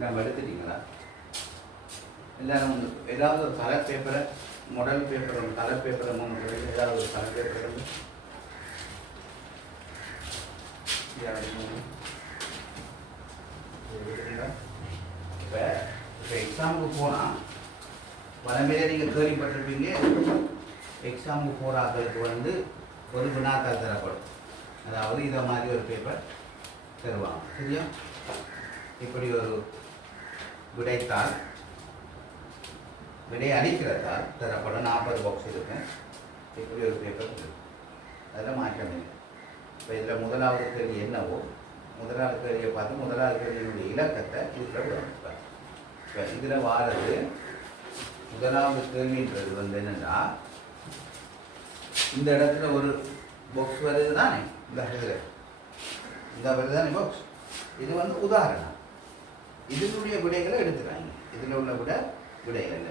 நம்ம எடுத்துட்டீங்களா? எல்லாரும் ஏதாவது ஒரு கலர் பேப்பரை, மாடல் பேப்பர், ஒரு கலர் பேப்பரை ஏதாவது ஒரு கலர் பேப்பர் வந்து இப்போ எக்ஸாமுக்கு போனால் பலமேலே நீங்கள் கேள்விப்பட்டிருப்பீங்க, எக்ஸாமுக்கு போகிற ஆக்களுக்கு வந்து ஒரு வினாத்தாள் தரப்படும். அதாவது இதை மாதிரி ஒரு பேப்பர் தருவாங்க. சரியா? இப்படி ஒரு விடைத்தாள், விடை அடிக்கிறதால் தரப்படும் 40 பாக்ஸ் இருக்கும். இப்படி ஒரு பேப்பர் இருக்குது. அதில் மாற்றம் இல்லை. இப்போ இதில் முதலாவது கேள்வி என்னவோ, முதலாவது கேள்வியை பார்த்து முதலாவது கேள்வியினுடைய இலக்கத்தை இதில் விடணும். இப்போ இதில் வாரது முதலாவது கேள்வின்றது வந்து என்னென்னா, இந்த இடத்துல ஒரு பாக்ஸ் வருது தானே, இந்த இதில் இந்த வருது தானே பாக்ஸ். இது வந்து உதாரணம். இதனுடைய விடைகளை எடுத்துக்கிறாங்க. இதில் உள்ள விடைகள்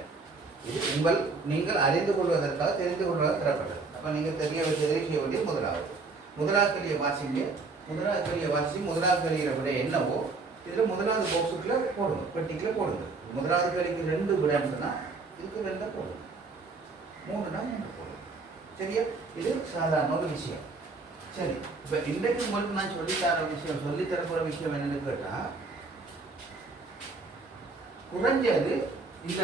இது நீங்கள் அறிந்து கொள்வதற்காக, தெரிந்து கொள்வதற்காக தரப்பட்டது. அப்போ நீங்கள் செய்ய வேண்டிய முதலாவது கேள்வியை வாசிங்க. முதலாவது கேள்வியை விட என்னவோ இதில் முதலாவது பாக்ஸுக்குள்ளே போடுங்க, பெட்டிக்குள்ளே போடுங்க. முதலாவது கேள்விக்கு 2 விடைன்னு சொன்னால் இதுக்கு 2 போடுங்க, 3னா 3 போடுங்க. சரியா? இது சாதாரண ஒரு விஷயம். சரி, இப்போ இன்றைக்கு உங்களுக்கு நான் சொல்லித்தரப்போகிற விஷயம் என்னன்னு கேட்டால், குறைஞ்சது இந்த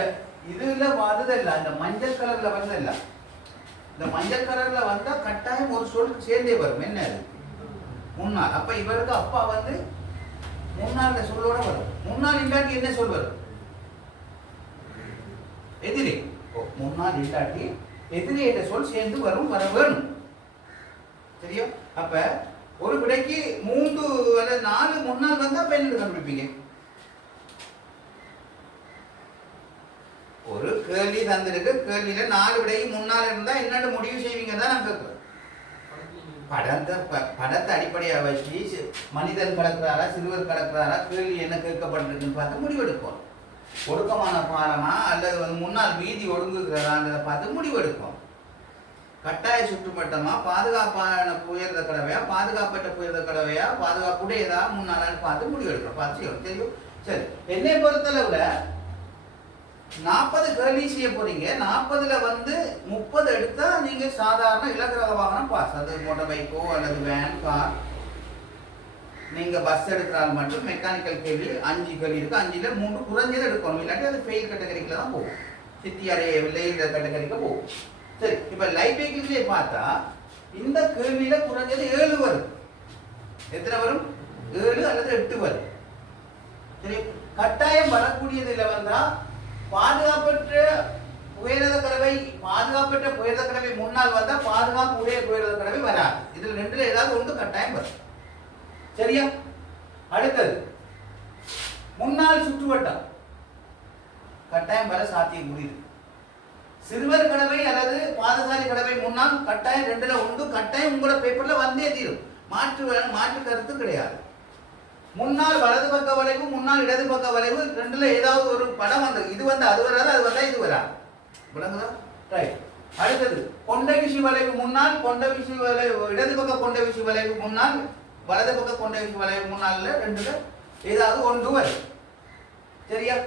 இதில் வர்றதில்லை, இந்த மஞ்சள் கலரில் வர்றதில்லை. இந்த மஞ்சள் கலரில் வந்தால் கட்டாயம் ஒரு சொல் சேர்ந்தே வரும். என்ன அது? முன்னாள். அப்போ இவருக்கு அப்பா வந்து முன்னாள் சொல்லோட வரும். முன்னாள் இல்லாட்டி என்ன சொல் வரும்? எதிரே. முன்னாள் இல்லாட்டி எதிரே என்ற சொல் சேர்ந்து வரும், வர வேணும். சரியா? அப்ப ஒரு விடைக்கு 3 அல்லது 4 முன்னாள் வந்தா அப்ப என்ன கண்டுபிடிப்பீங்க? ஒரு கேள்வி தந்திருக்கு, கேள்வியில 4 விடையும் முன்னால் இருந்தா என்னன்னு முடிவு செய்வீங்க தான் நான் கேட்கிறேன். படத்தை அடிப்படையாக வச்சு மனிதன் கலக்கிறாரா, சிறுவர் கலக்கிறாரா, கேள்வி என்ன கேட்கப்பட்டிருக்குன்னு பார்த்து முடிவெடுப்போம். ஒடுக்கமான பாலமா அல்லது முன்னால் வீதி ஒடுங்குகிறதான்றதை பார்த்து முடிவெடுப்போம். கட்டாய சுற்றுமட்டமா, பாதுகாப்பான புயர்த கடவையா, பாதுகாப்பற்ற புயர்த கடவையா, பாதுகாப்புடையதா முன்னாளான்னு பார்த்து முடிவெடுக்கிறோம். பார்த்து தெரியும். சரி, என்னை பொறுத்தளவுல 40 கேள்வி செய்ய போறீங்க. 40ல் வந்து 30 எடுத்தா நீங்க சாதாரண இலகுரக வாகனம் பாஸ். அது மோட்டார் பைக்கோ அல்லது வேன், கார். நீங்க பஸ் எடுக்கிறால் மட்டும் மெக்கானிக்கல் கேள்வி 5 கேள்வி இருக்கு. 5ல் 3 குறைஞ்சது எடுக்கணும், இல்லாட்டி அது ஃபெயில் கேட்டகரிக்குல தான் போகும், சித்தி அடையவில்லை இந்த கேட்டகரிக்கு போகும். சரி, இப்ப லைட் வெஹிக்கிள்ஸே பார்த்தா இந்த கேள்வியில குறைஞ்சது 7 வரும். எத்தனை வரும்? 7 அல்லது 8 வரும். சரி, கட்டாயம் வரக்கூடியதுல வந்தா பாதுகாப்பற்ற புயரத கடவை முன்னால் வந்தா பாதுகாப்பு உடைய புயரத கடவை வராது. இதுல 2ல் ஏதாவது ஒன்று கட்டாயம் வரும். சரியா? அடுத்தது முன்னாள் சுற்றுவட்டம் கட்டாயம் வர சாத்தியம் முடியுது. சிறுவர் கடவை அல்லது பாதசாரி கடவை முன்னால் கட்டாயம் 2ல் ஒன்று கட்டாயம் உங்களோட பேப்பர்ல வந்தே தீரும். மாற்று கருத்து கிடையாது. முன்னால் வலது பக்க வளைவு, முன்னால் இடது பக்க வளைவு, 2ல் ஏதாவது ஒரு படம் வந்து இது வந்து அது வராது, அது வந்தா இது வராது. விளங்குதா? ரைட். அடுத்தது கொண்டை வீசி வளைவு முன்னால், கொண்டை வீசி வளைவு இடது பக்க கொண்டை வீசி வளைவு முன்னால், வலது பக்க கொண்டை வீசி வளைவு முன்னால 2ல் ஏதாவது ஒன்று வரும். சரியா?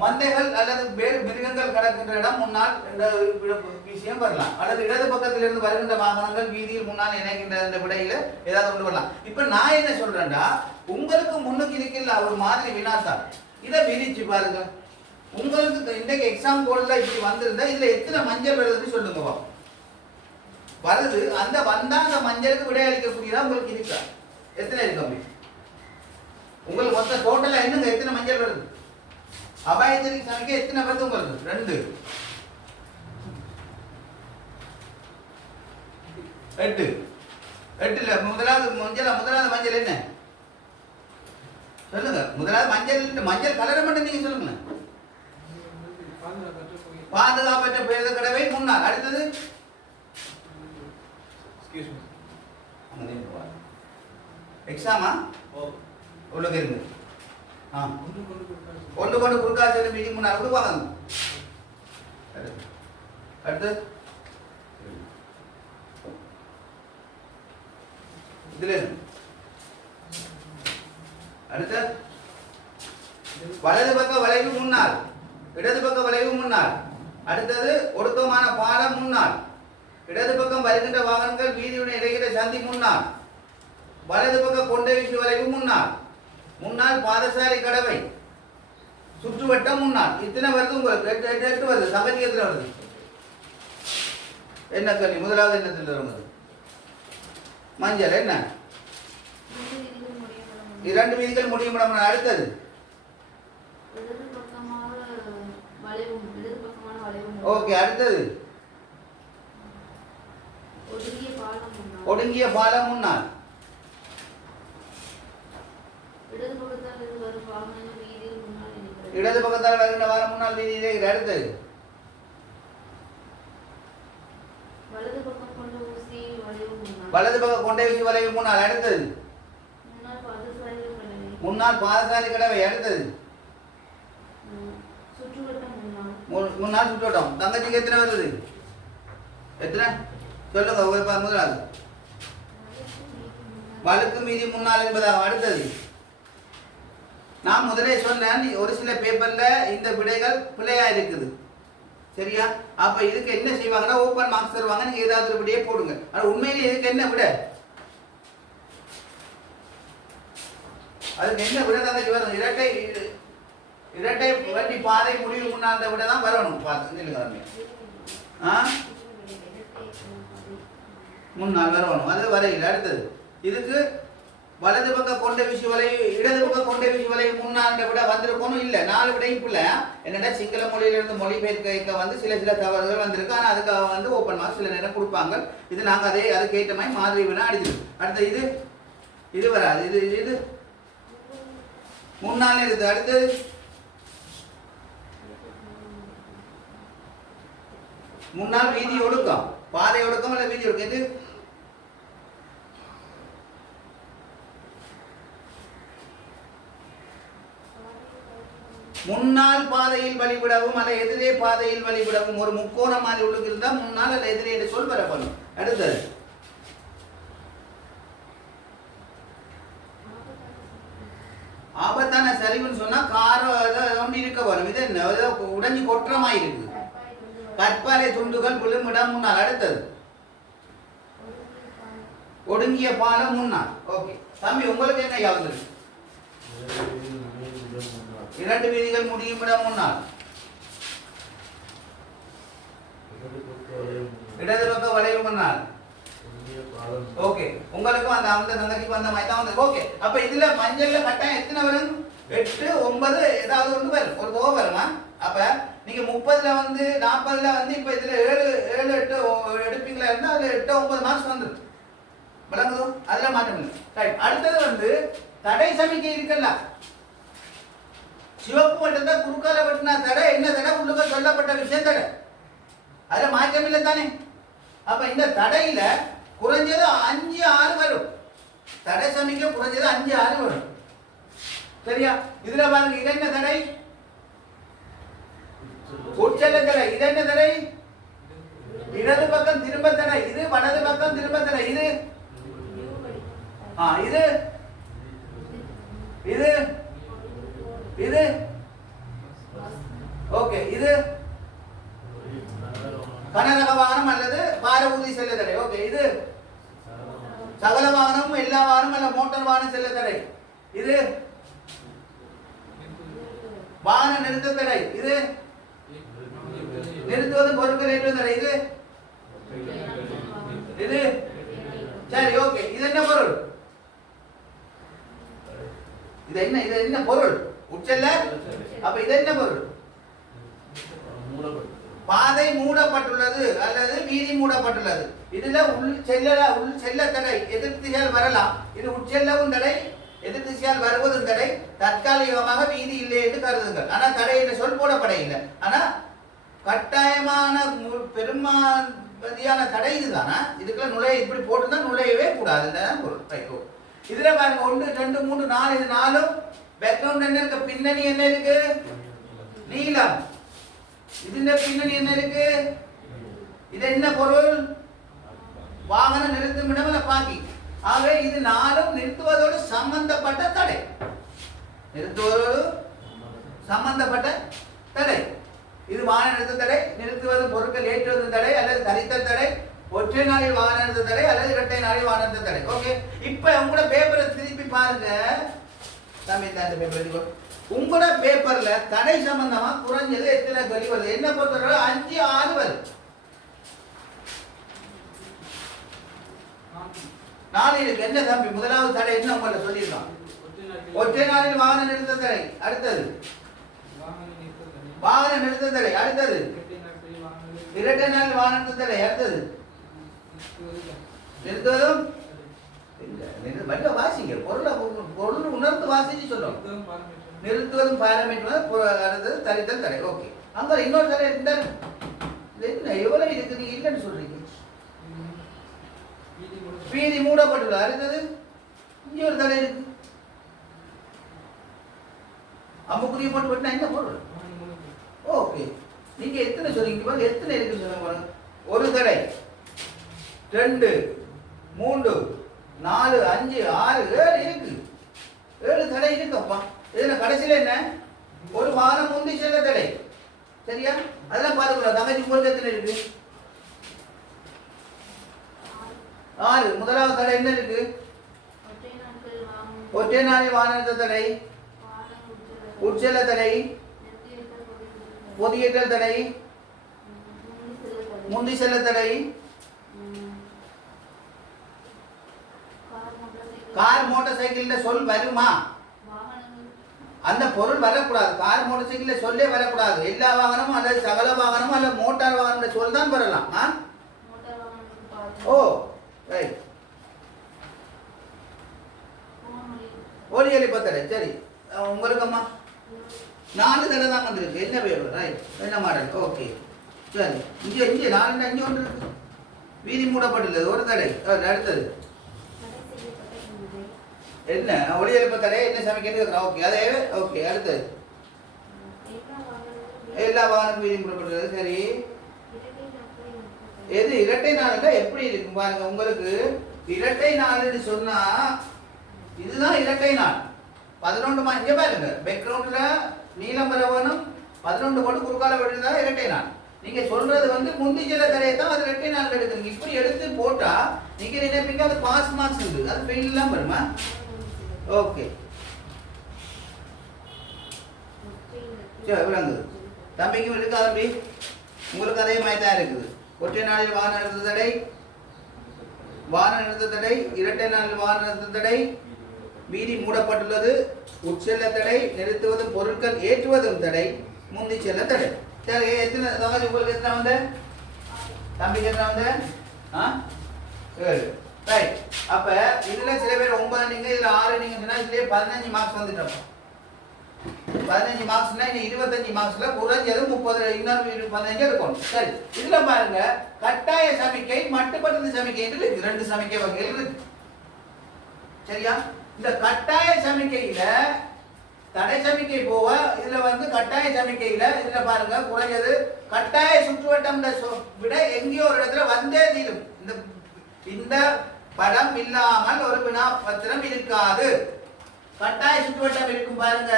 மந்தைகள் அல்லது வேறு மிருகங்கள் கடக்கின்ற இடம் முன்னால் விஷயம் வரலாம். அல்லது இடது பக்கத்திலிருந்து வருகின்ற வாகனங்கள் வீதியில் முன்னால் இணைக்கின்ற இந்த விடையில ஏதாவது ஒன்று வரலாம். இப்ப நான் என்ன சொல்றேன்டா, உங்களுக்கு முன்னுக்கு இருக்கின்ற ஒரு மாதிரி வினாத்தான் இதை விரிச்சு பாருங்க. உங்களுக்கு இன்றைக்கு எக்ஸாம் போர்டில் இப்படி வந்திருந்தா இதுல எத்தனை மஞ்சள் வருதுன்னு சொல்லுங்க. வருது, அந்த வந்தா அந்த மஞ்சளுக்கு விடை அளிக்கக்கூடியதா உங்களுக்கு இருக்கா? எத்தனை இருக்கு அப்படி? உங்களுக்கு மொத்த டோட்டலா என்னங்க எத்தனை மஞ்சள் வருது? அபாயத்திற்கு சமைக்க எத்தனை வருது உங்களுக்கு? 2 8 8ல முதலாவது மஞ்சள் என்ன சொல்லுங்க? முதலாவது மஞ்சள் கலரை மட்டும் நீங்க சொல்லுங்க. பாதுகாப்பற்ற புயர்த கடவை முன்னால். அடுத்தது எக்ஸாமா உள்ளது இருந்து ஒன்று கொண்டு குறுக்கா செல்லும் மீட்டிங் முன்னாள் கொடுப்பாங்க. அடுத்து இதுல அடுத்த வலது பக்க வளைவு முன்னால், இடது பக்க வளைவு முன்னால். அடுத்தது ஒடுக்கமான பாலம் முன்னால். இடது பக்கம் வருகின்ற வாகனங்கள் வீதியுடன் இடையிற சந்தி முன்னால். வலது பக்க கொண்டை வீச்சு வளைவு முன்னால். முன்னால் பாதசாரி கடவை, சுற்றுவட்டம் முன்னால். இத்தனை வருது உங்களுக்கு, 8 வருது. தங்கச்சி எத்தனை வருது? என்ன கல்வி? முதலாவது என்னத்தில் வருது? மஞ்சள். என்ன? 2 வீதிகள் முடியும். அடுத்தது ஓகே. அடுத்தது ஒடுங்கிய பாலம் முன்னால். இடது பக்கத்தால் வருகின்ற வாரம் முன்னால் வீதியிலே. அடுத்தது வலது பக்கம் கொண்டை வீச்சு வளைவு முன்னால். அடுத்தது முன்னால் பாதசாரி கடவை. அடுத்தது முன்னால் சுற்றுவட்டம். தங்கச்சிக்கு எத்தனை வருது? எத்தனை சொல்லுங்க. முதலாவது வழுக்கு மீதி முன்னால் என்பதாகும். அடுத்தது நான் முதலே சொன்னேன், ஒரு சில பேப்பர்ல இந்த விடைகள் பிழையா இருக்குது. சரியா? அப்ப இதுக்கு என்ன செய்வாங்கன்னா ஓப்பன் மார்க்ஸ் தருவாங்க, நீங்க ஏதாவது ஒரு விடையை போடுங்க. ஆனா உண்மையிலே இதுக்கு என்ன விட, அதுக்கு என்ன விட தங்கச்சி வரும்? இரட்டை வண்டி பாதை முடிவு முன்னால் விட தான் வரணும். முன்னால் வரணும், அது வரையில். அடுத்தது இதுக்கு வலது பக்க கொண்டை வீச்சு வளைவு, இடது பக்க கொண்டை வீச்சு வளைவு முன்னால் விட வந்திருக்கணும். இல்லை, 4 விடையும் இல்லை. என்னடா சிங்கள மொழியிலிருந்து மொழிபெயர்க்க வந்து சில தவறுகள் வந்திருக்கு. ஆனால் அதுக்காக ஓப்பன் மார்க்ஸ் சில நேரம் கொடுப்பாங்க. இது நாங்கள் அதுக்கு ஏற்ற மாதிரி மாதிரி வினா அடிச்சிருக்கோம். அடுத்த இது வராது. இது முன்னால் இருக்குது. அடுத்தது முன்னால் வீதி ஒடுக்கம், பாதை ஒடுக்கம் இல்லை வீதி ஒடுக்கம். இது முன்னால் பாதையில் வழிவிடவும் அல்ல எதிரே பாதையில் வழிவிடவும். ஒரு முக்கோணம் மாதிரி உள்ளுக்கு இருந்தா முன்னால் அல்ல எதிரே என்று சொல் வரப்படும். அடுத்தது ஆபத்தான சரிவுன்னு சொன்னா காரோ ஒன்று இருக்க வரும். இது என்ன? உடைஞ்சு கொற்றமாய் இருக்கு. கற்பாறை துண்டுகள் விழுமிடம் முன்னால். அடுத்தது ஒடுங்கிய பாலம் முன்னால். ஓகே தம்பி, உங்களுக்கு என்ன யாவது? 2 வீதிகள் முடியும் இடம் முன்னால். இடது பக்க வளைவு முன்னால். ஓகே, உங்களுக்கும் அந்த தங்கச்சிக்கு வந்த மாதிரி தான் வந்து. ஓகே, அப்ப இதுல மஞ்சள்ல கட்டாயம் எத்தனை வரும்? 8, 9 ஏதாவது ஒன்று வரும். ஒரு தோ வருமா? அப்ப நீங்க 30ல 40ல இப்ப இதுல 7, 8 எடுப்பீங்களா இருந்தா அதுல 8, 9 மார்க்ஸ் வந்துடும். விளங்குதோ? அதுல மாற்றம் இல்லை. ரைட். அடுத்தது தடை சமிக்கை இருக்குல்ல, சிவப்பு மட்டும்தான் குறுக்கால வெட்டினா தடை. என்ன தடை? உள்ளுக்க சொல்லப்பட்ட விஷயம் தடை. அதுல மாற்றம் இல்லை தானே? அப்ப இந்த தடையில குறைஞ்சது 5, 6 வரும். தடை சமிக்கை குறைஞ்சது 5, 6 வரும். சரியா? இதுல பாருங்க, இது என்ன தடை? உட்செல்ல தடை. இது என்ன தடை? இடது பக்கம் திரும்ப தடை. இது வலது பக்கம் திரும்ப தடை. இது இது இது ஓகே. இது கனரக வாகனம் அல்லது பார ஊர்தி செல்ல தடை. ஓகே. இது சகல வாகனம், எல்லா வாகனம் அல்ல மோட்டார் வாகனம் செல்ல தடை. இது வாகன நிறுத்த தடை. இது நிறுத்துவது பொருட்கள் ஏற்றுவது தடை. இது இது சரி. ஓகே. இது என்ன பொருள்? இது என்ன பொருள்? உட்செல்ல. அப்ப இது என்ன பொருள்? பாதை மூடப்பட்டுள்ளது அல்லது வீதி மூடப்பட்டுள்ளது. இதுல உள் செல்ல தடை. எதிர் திசையால் வரலாம். இது உட்செல்லவும் தடை, எதிர் திசையால் வருவதும் தடை. தற்காலிகமாக வீதி இல்லை என்று கருதுங்கள். ஆனா தடை என்று சொல் போடப்பட இல்லை. ஆனா கட்டாயமான பெரும்பாதியான தடை இதுதானா? இதுக்குள்ள நுழைய இப்படி போட்டுதான் நுழையவே கூடாது பொருள். இதுல பாருங்க 1, 2, 3, 4. இது 4ம் பேக்ரவுண்ட் என்ன இருக்கு? பின்னணி என்ன இருக்கு? நீலம். இதுல பின்னணி என்ன இருக்கு? இது என்ன பொருள்? வாகன நிறுத்தும் இடம்ல பாக்கி. ஆகவே இது 4ம் நிறுத்துவதோடு சம்பந்தப்பட்ட தடை. நிறுத்துவதோடு சம்பந்தப்பட்ட தடை. இது வாகன நிறுத்த தடை, நிறுத்துவது பொருட்கள் ஏற்றுவது தடை அல்லது தரித்தல் தடை, ஒற்றை நாளில் வாகன நிறுத்த தடை அல்லது இரட்டை நாளில் வாகன நிறுத்த தடை. ஓகே, இப்ப உங்களோட பேப்பரை திருப்பி பாருங்க. தமிழ் தான் பேப்பர். உங்களோட பேப்பர்ல தடை சம்பந்தமா குறைஞ்சது எத்தனை கேள்வி வருது? என்ன பொறுத்தவரை 5 6 வருது. 4 இருக்கு. என்ன தம்பி முதலாவது தடை என்ன உங்கள்ட்ட சொல்லியிருக்கான்? ஒற்றை நாளில் வாகன நிறுத்த தடை. அடுத்தது வாகன நிறுத்த தடை. அடுத்தது இரட்டை நாளில் வாகன நிறுத்த தடை. அடுத்தது நிறுத்துவதும் வாசிங்க, பொருள் உணர்ந்து வாசிச்சு சொல்லும். நிறுத்துவதும் அடுத்தது தரித்தல் தடை. ஓகே, அங்க இன்னொரு தடை இருந்தா எவ்வளவு இருக்கு? நீங்க இல்லைன்னு சொல்றீங்க. வீதி மூடப்பட்டுள்ள. அடுத்தது இங்க ஒரு தடை இருக்கு. அம்புக்குரிய போட்டு விட்டா என்ன பொருள்? ஓகே, நீங்க எத்தனை சொல்றீங்க? எத்தனை இருக்கு சொல்லுங்க. ஒரு தடை, 2 3 4 5 6 7 இருக்கு. 7 தடை இருக்குப்பா. இதுல கடைசியில என்ன? ஒரு வாரம் முந்தி செல்ல தடை. சரியா? அதெல்லாம் பாத்துக்கலாம். தங்கச்சி உங்களுக்கு எத்தனை இருக்கு? 6. முதலாவது தடை என்ன இருக்கு? ஒற்றை நாளில் வாகன நிறுத்த தடை, உட்செல்ல தடை, பொதியேற்றல் தடை, முந்தி செல்ல தடை, கார் மோட்டார் சைக்கிள் சொல் வருமா? அந்த பொருள் வரக்கூடாது. கார் மோட்டார் சைக்கிள் சொல்லே வரக்கூடாது. எல்லா வாகனமும் அல்லது சகல வாகனமும் அல்லது மோட்டார் வாகனம் சொல் தான் வரலாம். ஓ ரைட். ஒலி எழுப்ப தடை. சரி, உங்களுக்கு அம்மா 4 தடை தான் வந்திருக்கு. என்ன பேர்? ரைட், என்ன மாடல்? ஓகே, சரி. இங்கே 4 5 ஒன்று இருக்கு. வீதி மூடப்பட்டுள்ளது ஒரு தடை. அடுத்தது என்ன? ஒளி எழுப்ப தடை. என்ன சமைக்கிறது? ஓகே, அதே. ஓகே, அடுத்தது எல்லா வாகனம் வீதி மூடப்பட்டுள்ளது. சரி, எது இரட்டை நாள்ல எப்படி இருக்கும் பாருங்க. உங்களுக்கு இரட்டை நாள்னு சொன்னா இதுதான் இரட்டை நாள். 11 இங்க பாருங்க, பேக்ரவுண்ட்ல நீலம் வரவனும் 11 போட்டு குறுக்கால விடுறதா இரட்டை நாள். நீங்க சொல்றது முந்தி செல்ல தடையை தான் அது இரட்டை நாள் எடுக்குறீங்க. இப்படி எடுத்து போட்டா நீங்க நினைப்பீங்க அது பாஸ் மார்க்ஸ் இருக்கு, அது ஃபெயில் இல்லாம வருமா? ஓகே, சரி, விளங்குது. தம்பிக்கும் இருக்கா தம்பி? உங்களுக்கு அதே மாதிரி தான் இருக்குது. ஒற்றை நாளில் வாகன நிறுத்த தடை, வாகன நிறுத்த தடை, இரட்டை நாளில் வாகன நிறுத்த தடை, வீதி மூடப்பட்டுள்ளது, உட்செல்ல தடை, நிறுத்துவதும் பொருட்கள் ஏற்றுவதும் தடை, முந்தி செல்ல தடை. சரி, எத்தனை தங்கச்சி உங்களுக்கு எத்தனை வந்த? தம்பிக்கு எத்தனை வந்த? 7. ரைட். அப்ப இதுல சில பேர் 9 நீங்க, இதுல 6 நீங்க சொன்னா இதுலயே 15 மார்க்ஸ் வந்துட்டோம். 15 மார்க்ஸ்னா இனி 25 மார்க்ஸ்ல குறைஞ்சது 30, இன்னொரு 15 எடுக்கணும். சரி, இதுல பாருங்க, கட்டாய சமிக்கை, மட்டுப்படுத்த சமிக்கை என்று இருக்கு. 2 சமிக்கை வகைகள் இருக்கு. சரியா? இந்த கட்டாய சமிக்கையில தடை சமிக்கை போக இதுல கட்டாய சமிக்கையில இதுல பாருங்க, குறைஞ்சது கட்டாய சுற்றுவட்டம் விட எங்கேயோ ஒரு இடத்துல வந்தே தீரும். இந்த படம் இல்லாமல் ஒரு வினா பத்திரம் இருக்காது. கட்டாய சுற்றுவட்டம் இருக்கும் பாருங்க.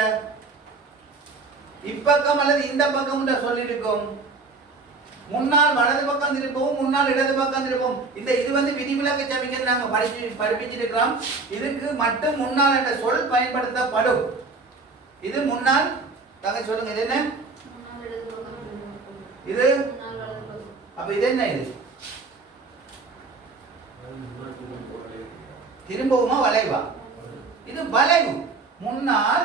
இப்பக்கம் அல்லது இந்த பக்கம் சொல்லிருக்கும். முன்னால் வலது பக்கம் திருப்பவும், முன்னால் இடது பக்கம் திருப்பவும். இது விதிவிலக்கு சமிக்கை நாங்க படிப்பிச்சிருக்கிறோம். இதுக்கு மட்டும் முன்னால் என்ற சொல் பயன்படுத்தப்படும். இது முன்னால். தாங்க சொல்லுங்க, இது என்ன? இது அப்ப இது என்ன? இது திரும்பவுமா வளைவா? இது வளைவு. முன்னால்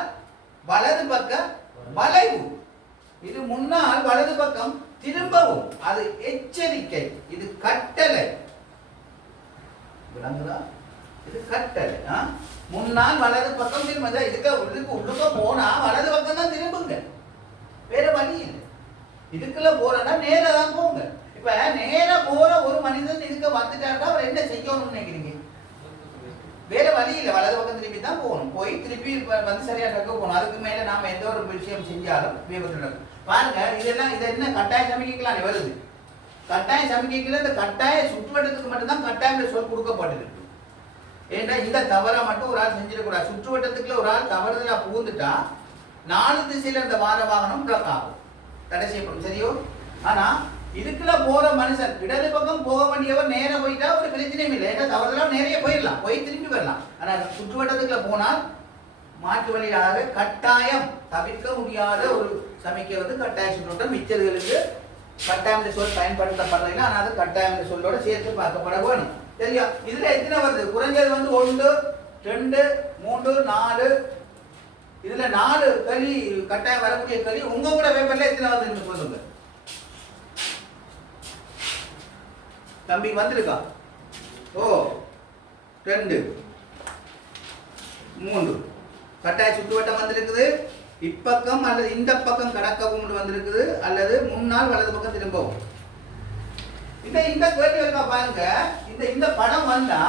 வலது பக்கம் வளைவு. இது முன்னால் வலது பக்கம் திரும்பவும். அது எச்சரிக்கை. இது கட்டளை. விளங்குதா? இது கட்டளை. முன்னால் வலது பக்கம் திரும்ப. இதுக்கு உள்ளுக்க போனா வலது பக்கம் தான் திரும்புங்க, வேற வழி இல்லை. இதுக்குள்ள போறேன்னா நேரா தான் போங்க. இப்ப நேரா போற ஒரு மனிதன் இதுக்கு வந்துட்டாருன்னா அவர் என்ன செய்யணும்னு நினைக்கிறீங்க? வேற வழி இல்லை, வலது பக்கம் திருப்பி தான் போகணும். போய் திருப்பி சரியா டக்கு போகணும். அதுக்கு மேல நாம எந்த ஒரு விஷயம் செஞ்சாலும் விபத்து நடக்கும். பாருங்க, இதெல்லாம் இது என்ன கட்டாய சமிக்கைலாம் வருது. கட்டாய சமிக்கைக்குள்ள இந்த கட்டாய சுற்றுவட்டத்துக்கு மட்டும்தான் கட்டாயம் சொல் கொடுக்கப்பட்டிருக்கு. ஏன்னா இந்த தவறை மட்டும் ஒரு ஆள் செஞ்சிடக்கூடாது. சுற்றுவட்டத்துக்குள்ள ஒரு ஆள் தவறுதலா புகுந்துட்டா 4 திசையில இந்த வார வாகனம் பிளாக் ஆகும், தடை செய்யப்படும். சரியோ? ஆனா இதுக்குள்ள போற மனுஷன் இடது பக்கம் போக வேண்டியவர் நேர போயிட்டா ஒரு பிரச்சனையும் இல்லை, ஏன்னா தவறுதெல்லாம் நிறைய போயிடலாம், போய் திரும்பி வரலாம். ஆனா சுற்றுவட்டத்துக்குள்ள போனால் மாற்று வழியாக கட்டாயம் தவிர்க்க முடியாத ஒரு சமிக்கை வந்து கட்டாய சுற்றோட்டம். மிச்சர்களுக்கு கட்டாயம் சொல் பயன்படுத்தப்படல, ஆனால் அது கட்டாயம் சொல்லோட சேர்த்து பார்க்கப்பட வேணும். சரியா? இதுல எத்தனை வருது? குறைஞ்சது வந்து 1 2 3 4, இதுல 4 கேள்வி கட்டாயம் வரக்கூடிய கேள்வி. உங்க கூட பேப்பர்ல எத்தனை வருது சொல்லுங்க தம்பி. வந்திருக்கா? ஓ 2 3 கட்டாய சுற்றுவட்டம் வந்திருக்குது. இப்பக்கம் அல்லது இந்த பக்கம் கடக்கவும் வந்திருக்குது, அல்லது முன்னால் வலது பக்கம் திரும்பவும். இந்த கேள்வி இருக்கா பாருங்க. இந்த படம் வந்தா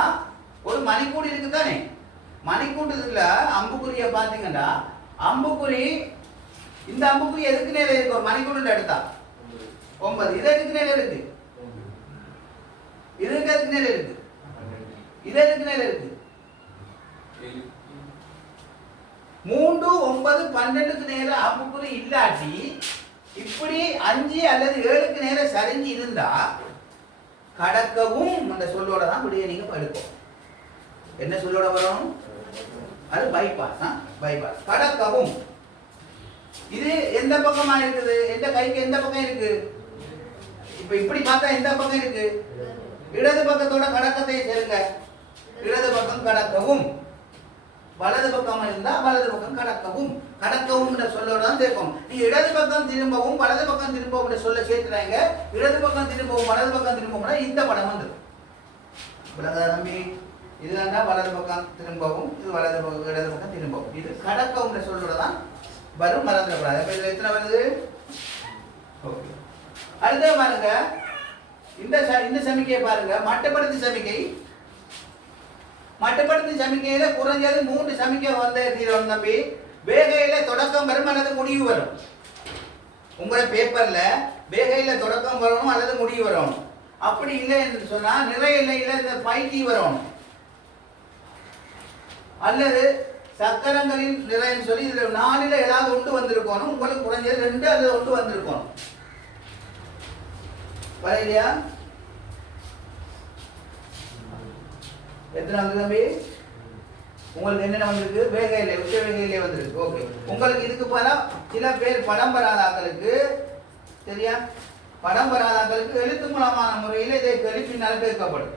ஒரு மணிக்கூடு இருக்கு தானே, மணிக்கூட்டுல அம்புக்குறிய பாத்தீங்கன்னா அம்புக்குறி, இந்த அம்புக்குறி எதுக்கு நேரம் இருக்கு? ஒரு மணிக்கூடு எடுத்தா 9. இது எதுக்கு நேரம் இருக்கு? இது எதுக்கு நேரம் இருக்கு? இது எதுக்கு நேரம் இருக்கு? 3 9 12க்கு நேரம் அம்புக்குறி இல்லாட்டி இப்படி 5 அல்லது 7க்கு நேரம் சரிஞ்சு இருந்தா கடக்கவும் அந்த சொல்லோட தான் விடிய நீங்க படுக்கும். என்ன சொல்லோட வரும்? அது பைபாஸ். பைபாஸ் கடக்கவும். இது எந்த பக்கமா இருக்குது? எந்த கைக்கு எந்த பக்கம் இருக்கு? இப்ப இப்படி பார்த்தா எந்த பக்கம் இருக்கு? இடது பக்கத்தோட கடக்கத்தை சேருங்க. இடது பக்கம் கடக்கவும். வலது பக்கம் இருந்தா வலது பக்கம் கடக்கவும். கடக்கவும் சொல்லோட தான் சேர்க்கும். நீங்க இடது பக்கம் திரும்பவும் வலது பக்கம் திரும்பவும் சொல்ல சேர்த்துறாங்க. இடது பக்கம் திரும்பவும் வலது பக்கம் திரும்பவும் இந்த படம் வந்துடும். தம்பி இதுதான் வலது பக்கம் திரும்பவும், இது வலது பக்கம் இடது பக்கம் திரும்பவும். இது கடக்கவும் சொல்லோட தான் வரும், மறந்துடக்கூடாது. அப்ப இதுல எத்தனை வருது? ஓகே. அடுத்த பாருங்க, இந்த சமிக்கையை பாருங்க, மட்டப்படுத்தி சமிக்கை. மட்டப்படுத்தி சமிக்கையில குறைஞ்சது 3 சமிக்கை வந்தே தீரும் தம்பி. வேகையில தொடக்கம் வரும் அல்லது முடிவு வரும். உங்களோட பேப்பர்ல வேகையில தொடக்கம் வரணும் அல்லது முடிவு வரணும். அப்படி இல்லை என்று சொன்னா நிறையில இந்த பைட்டி வரணும், அல்லது சக்கரங்களின் நிறைன்னு சொல்லி இதுல 4ல ஏதாவது ஒன்று வந்திருக்கணும். உங்களுக்கு குறைஞ்சது 2 அல்லது 1 வந்திருக்கணும். வரையிலையா? எத்தனை வந்து தம்பி? உங்களுக்கு என்னென்ன வந்திருக்கு? வேகையிலே, உச்ச வேகையிலே வந்திருக்கு. ஓகே. உங்களுக்கு இதுக்கு பல சில பேர் படம் வராதாக்களுக்கு, சரியா, படம் வராதாக்களுக்கு எழுத்து மூலமான முறையில் இதை எழுப்பினால் கேட்கப்படும்.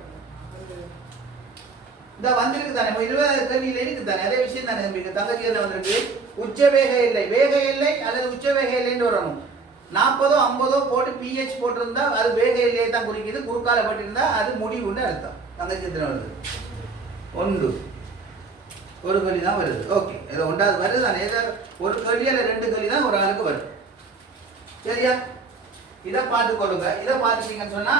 இந்த வந்திருக்கு தானே 20 கேள்வியில் இருக்கு தானே, அதே விஷயம் தானே தம்பி. தங்கச்சி என்ன வந்திருக்கு? உச்ச வேக எல்லை, வேக எல்லை அல்லது உச்ச வேக எல்லைன்னு வரணும். 40 50 போட்டு பிஹெச் போட்டிருந்தா அது வேக எல்லையை தான் குறிக்குது. குறுக்கால பட்டிருந்தா அது முடிவுன்னு அர்த்தம். தங்கச்சி எத்தனை வருது? 1. ஒரு கேள்வி தான் வருது. ஓகே. ஏதோ 1வது வருது தானே, ஏதோ ஒரு கேள்வி அல்ல 2 கேள்வி தான் ஒரு ஆளுக்கு வருது. சரியா? இதை பார்த்துக்கொள்ளுங்க. இதை பார்த்துட்டீங்கன்னு சொன்னா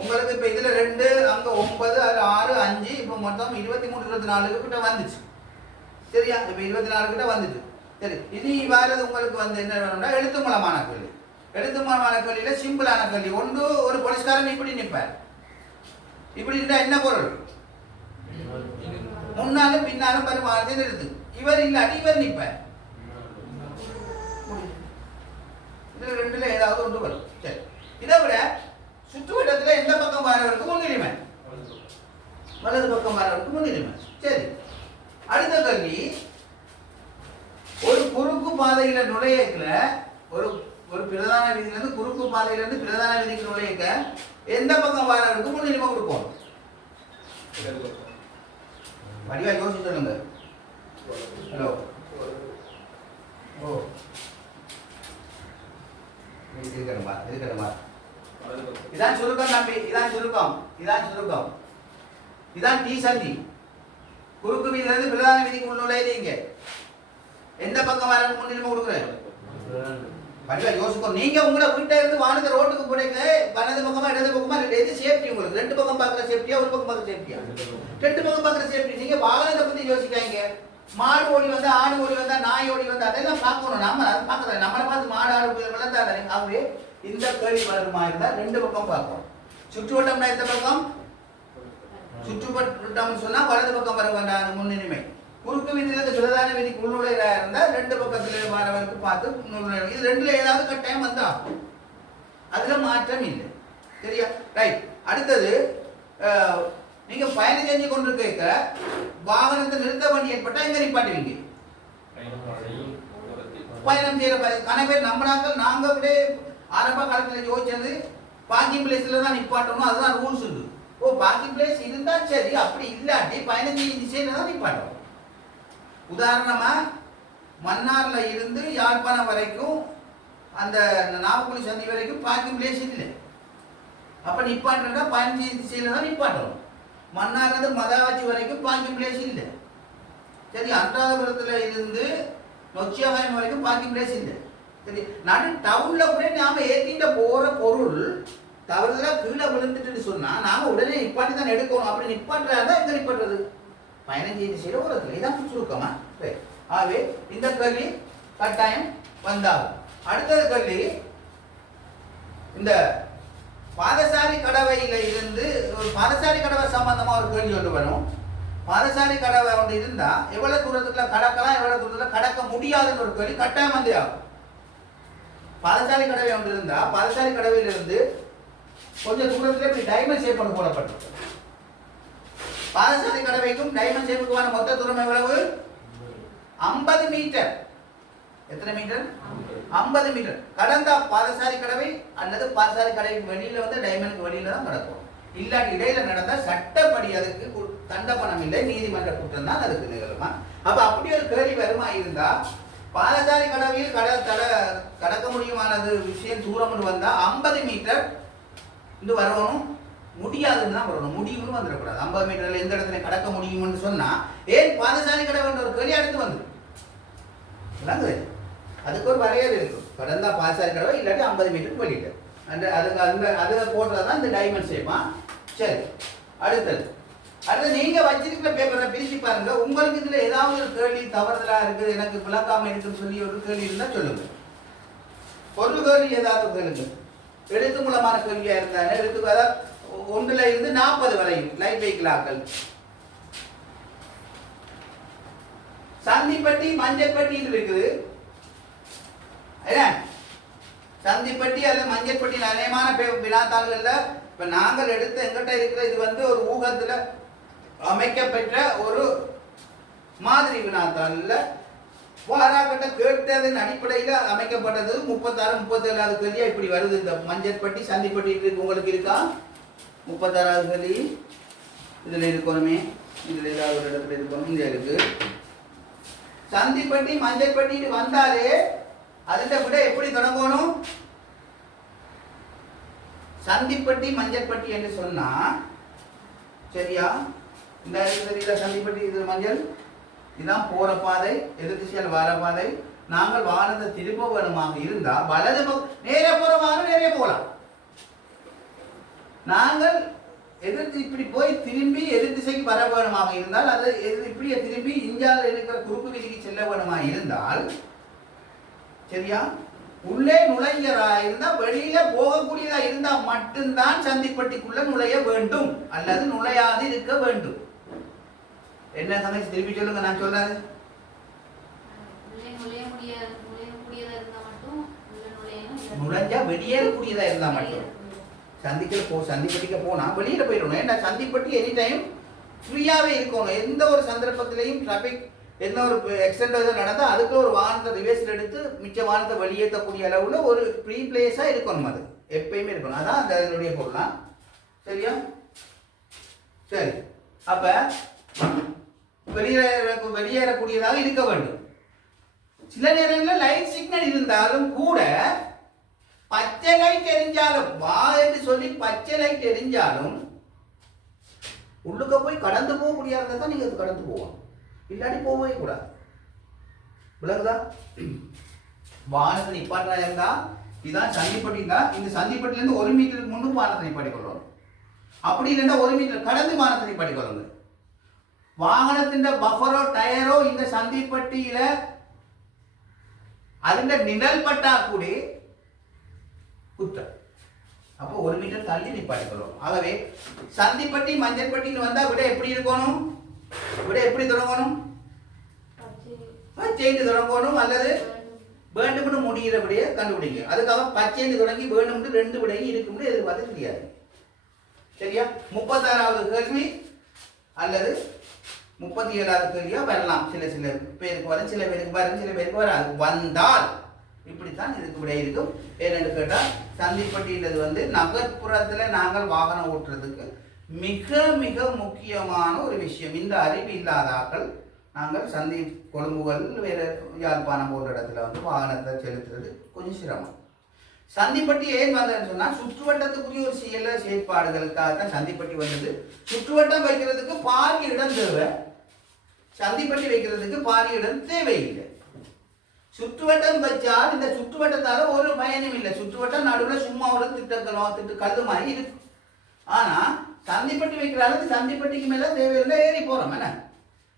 உங்களுக்கு இப்போ இதுல 2 அங்க 9 அது 6 5 இப்போ மொத்தம் 23 24 கிட்ட வந்துச்சு. சரியா? இப்போ 24 கிட்ட வந்துச்சு. சரி, இனி வேறது உங்களுக்கு வந்து என்ன வேணும்னா எழுத்து மூலமான கேள்வி. எழுத்து மூலமான கேள்வியில சிம்பிளான கேள்வி. ஒரு போலீஸ்காரன் இப்படி நிற்பார். இப்படி இருந்தா என்ன பொருள்? முன்னாலும் பின்னாலும் வருமானத்தை நிறுத்து. இவர் இல்லாட்டி இவர் நிற்பார். இதுல 2ல ஏதாவது ஒன்று வரும். சரி, இதை விட சுற்றுவட்டத்தில் எந்த பக்கம் வரவருக்கு முன்னுரிமை? வலது பக்கம் வரவருக்கு முன்னுரிமை. சரி, அடுத்த கேள்வி, ஒரு குறுக்கு பாதையில நுழையக்குல ஒரு பிரதான வீதியிலிருந்து குறுக்கு பாதையிலிருந்து பிரதான வீதிக்கு நுழையக்க எந்த பக்கம் வரவருக்கு முன்னுரிமை கொடுப்போம்? வடிவா யோசிச்சு சொல்லுங்க. ஹலோ, ஓ இருக்கணுமா? இதான் சுருக்கம் தம்பி, இதான் சுருக்கம். இதான் டி சந்தி. குறுக்கு வீதியில இருந்து பிரதான வீதிக்கு நுழையீங்க. எந்த பக்கம் வர முன்னுரிமை கொடுக்குறேன்? வடிவா யோசிக்கும். நீங்க உங்களை வீட்டை இருந்து வானத்தை ரோட்டுக்கு போடுங்க, வலது பக்கமா இடது பக்கமா எது சேஃப்டி உங்களுக்கு? 2 பக்கம் பார்க்குற சேஃப்டியா, ஒரு பக்கம் பார்க்குற சேஃப்டியா? 2 பக்கம் பார்க்குற சேஃப்டி. நீங்க வாகனத்தை பத்தி யோசிக்காங்க. மாடு ஓடி வந்தா, ஆடு ஓடி வந்தா, நாய் ஓடி வந்தா அதெல்லாம் பார்க்கணும். நம்ம அதை பார்க்கறது, நம்மளை பார்த்து மாடு ஆடு வளர்த்தாரு. ஆகவே இந்த கேள்வி வருமா இருந்தா 2 பக்கம் பார்க்கணும். சுற்றுவட்டம்னா எந்த பக்கம்? சுற்றுவட்டம் சொன்னா வலது பக்கம் வர வேண்டாம் முன்னுரிமை. குறுக்கு வீதியில இந்த பிரதான வீதிக்கு உள்நுழையா இருந்தா ரெண்டு பக்கத்துல வரவருக்கு பார்த்து உள்நுழைவு. இது ரெண்டுல ஏதாவது கட்டாயம் வந்தா அதுல மாற்றம் இல்லை. சரியா? ரைட். அடுத்தது நீங்க பயணம் செஞ்சு கொண்டிருக்க வாகனத்தை நிறுத்த வேண்டி ஏற்பட்டா எங்க நிப்பாட்டுவீங்க? பயணம் செய்யற கன பேர் நம்மளாக்கள் நாங்க விட ஆரம்ப காலத்துல யோசிச்சது பார்க்கிங் பிளேஸ்ல தான் நிப்பாட்டணும், அதுதான் ரூல்ஸ் இருக்கு. ஓ பார்க்கிங் பிளேஸ் இருந்தா சரி, அப்படி இல்லாட்டி பயணம் செய்ய திசையில தான் நிப்பாட்டணும். உதாரணமா மன்னார்ல இருந்து யாழ்ப்பாணம் வரைக்கும் அந்த நாவக்குழி சந்தி வரைக்கும் பார்க்கிங் பிளேஸ் இல்லை. அப்ப நிப்பாட்டா பயணம் செய்ய திசையில தான் நிப்பாட்டணும். மன்னார்ல இருந்து மதாவாச்சி வரைக்கும் பார்க்கிங் பிளேஸ் இல்லை. சரி, அன்றாதபுரத்துல இருந்து நொச்சியாவாயம் வரைக்கும் பார்க்கிங் பிளேஸ் இல்லை. சரி, நடு டவுன்ல கூட நாம ஏத்திட்ட போற பொருள் தவறுதலா கீழே விழுந்துட்டு சொன்னா நாம உடனே நிப்பாட்டி தான் எடுக்கணும். அப்படி நிப்பாட்டுறதா எங்க நிப்பாட்டுறது? பயணம் செய்து செய்ய ஒரு இதான் சுருக்கமா. ஆகவே இந்த கேள்வி கட்டாயம் வந்தாகும். அடுத்தது கேள்வி, இந்த பாதசாரி கடவையில இருந்து ஒரு பாதசாரி கடவை சம்பந்தமா ஒரு கேள்வி ஒன்று வரும். பாதசாரி கடவை ஒன்று இருந்தா எவ்வளவு தூரத்துக்குள்ள கடக்கலாம், எவ்வளவு தூரத்துல கடக்க முடியாதுன்னு ஒரு கேள்வி கட்டாயம் வந்தே ஆகும். பாதசாரி கடவை ஒன்று இருந்தா பாதசாரி கடவையில இருந்து கொஞ்சம் தூரத்துல இப்படி டைமண்ட் ஷேப் பண்ணி போடப்பட்டிருக்கு. பாதசாரி கடவைக்கும் டைமண்ட் ஷேப்புக்குமான மொத்த தூரம் எவ்வளவு? 50 மீட்டர். எத்தனை மீட்டர்? 50 மீட்டர். கடந்த பாதசாரி கடவை அல்லது பாதசாரி கடவைக்கு வெளியில வந்து டைமண்டுக்கு வெளியில தான் நடக்கும். இல்லாட்டி இடையில நடந்தா சட்டப்படி அதுக்கு தண்டப்பணம் இல்லை, நீதிமன்ற குற்றம் தான் அதுக்கு நிகழுமா. அப்ப அப்படி ஒரு கேள்வி வருமா இருந்தா பாதசாரி கடவையில் கடக்க முடியுமானது விஷயம் தூரம் வந்தா 50 மீட்டர் வரணும், முடியாதுன்னு தான் வரணும், முடியும்னு வந்துடக்கூடாது. 50 மீட்டர்ல எந்த இடத்துல கடக்க முடியும்னு சொன்னா ஏன் பாதசாரி கடவை ஒரு கேள்வி அடுத்து வந்து அதுக்கு ஒரு வரையறை இருக்கும். கடந்தா பாதசாரி கடவை இல்லாட்டி 50 மீட்டருக்கு வெளியிட்டு அதுக்கு அதை போடுறதுதான் இந்த டைமண்ட் ஷேப்பா. சரி, அடுத்தது நீங்க வச்சிருக்கிற பேப்பரை பிரிச்சு பாருங்க. உங்களுக்கு இதுல ஏதாவது ஒரு கேள்வி தவறுதலா இருக்கு, எனக்கு விளக்காம இருக்குன்னு சொல்லி ஒரு கேள்வி இருந்தா சொல்லுங்க. ஒரு கேள்வி ஏதாவது கேளுங்க. எழுத்து மூலமான கேள்வியா இருந்தாங்க. எழுத்து ஒன்றுல இருந்து 40 வரையும் லைட் வெஹிக்கிள் ஆக்கள். சந்திப்பட்டி மஞ்சள்பட்டி இருக்குது. சந்திப்பட்டி அல்லது மஞ்சள்பட்டி அநேகமான வினாத்தாள்கள்ல இப்ப நாங்கள் எடுத்த எங்கிட்ட இருக்கிற இது வந்து ஒரு ஊகத்துல அமைக்கப்பெற்ற ஒரு மாதிரி வினாத்தாள்ல வாராக்கட்ட கேட்டதன் அடிப்படையில் அமைக்கப்பட்டது. 36 37வது கேள்வியா இப்படி வருது. இந்த மஞ்சள்பட்டி சந்திப்பட்டி இருக்கு, உங்களுக்கு இருக்கா? 36வது கேள்வி இதுல இருக்கணுமே, இதுல ஏதாவது ஒரு இடத்துல இருக்கணும். இங்க இருக்கு. சந்திப்பட்டி மஞ்சள்பட்டி வந்தாலே அதுல விட எப்படி தொடங்கணும்? சந்திப்பட்டி மஞ்சள்பட்டி என்று சொன்னா சரியா? இந்த தெரியல, சந்திப்பட்டி இது மஞ்சள், இதுதான் போற பாதை, எதிர் திசையில் வர பாதை. நாங்கள் வாகனத்தை திரும்ப வேணுமாக இருந்தா வலது நேர போற வாகனம் நேரே போகலாம். நாங்கள் எதிர்த்து இப்படி போய் திரும்பி எதிர் திசைக்கு வர வேணுமாக இருந்தால் அது இப்படியே திரும்பி இந்தியாவில் இருக்கிற குறுக்கு வீதிக்கு செல்ல வேணுமா இருந்தால் சரியா, உள்ளே நுழைஞ்சதா இருந்தா வெளியில போகக்கூடியதா இருந்தா மட்டும்தான் சந்திப்பட்டிக்குள்ள நுழைய வேண்டும், அல்லது நுழையாது இருக்க வேண்டும். என்ன சமைச்சு திருப்பி சொல்லுங்க, நான் சொல்றாரு. நுழைஞ்சா வெளியேறக்கூடியதா இருந்தா மட்டும். சந்திப்பட்டிக்கு போனா வெளியில போயிடணும். ஏன்னா சந்திப்பட்டி எனி டைம் ஃப்ரீயாவே இருக்கணும். எந்த ஒரு சந்தர்ப்பத்திலையும் டிராபிக் என்ன ஒரு எக்ஸ்டெண்ட் நடந்தா அதுக்கு ஒரு வாகனத்தை ரிவர்ஸ்ல எடுத்து மிச்ச வாகனத்தை வெளியேற்றக்கூடிய அளவுல ஒரு ப்ரீ பிளேஸா இருக்கணும். அது எப்பயுமே இருக்கணும். அதான் அந்த அதனுடைய பொருளா. சரியா? சரி, அப்ப வெளியேறக்கூடியதாக இருக்க வேண்டும். சில நேரங்களில் லைட் சிக்னல் இருந்தாலும் கூட பச்சை லைட் எரிஞ்சாலும் வா என்று சொல்லி பச்சை லைட் எரிஞ்சாலும் உள்ளுக்க போய் கடந்து போக முடியாத தான் நீங்க கடந்து போவோம், இல்லாட்டி போகவே கூடாது. விளங்குதா? வாகனத்தை நிப்பாட்டா இருந்தா இதுதான் சந்திப்பட்டி தான். இந்த சந்திப்பட்டில இருந்து 1 மீட்டருக்கு முன்னுக்கு வாகனத்தை நிப்பாட்டி கொள்ளணும். அப்படி இல்லைன்னா 1 மீட்டர் கடந்து வாகனத்தை நிப்பாட்டி கொள்ளுங்க. வாகனத்தின் பஃபரோ டயரோ இந்த சந்திப்பட்டியில അതിന്റെ நிழல் பட்டா கூடி குற்றம். அப்போ 1 மீட்டர் தள்ளி நிப்பாட்டிக்கிறோம். ஆகவே சந்திப்பட்டி மஞ்சள்பட்டின்னு வந்தா விட எப்படி இருக்கணும்? விட எப்படி தொடங்கணும்? பச்சைன்னு தொடங்கணும் அல்லது வேண்டும்னு முடிகிறபடியே கண்டுபிடிங்க. அதுக்காக பச்சைன்னு தொடங்கி வேண்டும்னு 2 விடையும் இருக்கும்னு எதிர்பார்த்து தெரியாது. சரியா? 36வது கேள்வி அல்லது 37வது கேள்வியா வரலாம். சில பேருக்கு வரும், சில பேருக்கு வரும், சில பேருக்கு வராது. வந்தால் இப்படித்தான் இதுக்கு விடை இருக்கும். ஏன்னு கேட்டால் சந்திப்பட்டின்றது வந்து நகர்ப்புறத்தில் நாங்கள் வாகனம் ஓட்டுறதுக்கு மிக மிக முக்கியமான ஒரு விஷயம். இந்த அறிவு இல்லாத ஆக்கள் நாங்கள் சந்தி கொழும்புகள் வேறு யாழ்ப்பாணம் போன்ற இடத்துல வந்து வாகனத்தை செலுத்துறது கொஞ்சம் சிரமம். சந்திப்பட்டி ஏன் வந்ததுன்னு சொன்னால் சுற்றுவட்டத்துக்குரிய ஒரு செயற்பாடுகளுக்காக தான் சந்திப்பட்டி வந்தது. சுற்றுவட்டம் வைக்கிறதுக்கு பாதி இடம் தேவை, சந்திப்பட்டி வைக்கிறதுக்கு பாதி இடம் தேவையில்லை. சுற்றுவட்டம் வச்சால் இந்த சுற்றுவட்டத்தால ஒரு பயனும் இல்லை. சுற்றுவட்டம் நடுவில் சும்மா ஒரு திட்டு கல்லு மாதிரி இருக்கு. ஆனா சந்திப்பட்டி வைக்கிற அளவுக்கு சந்திப்பட்டிக்கு மேல தேவையில்லை, ஏறி போறோம் என்ன.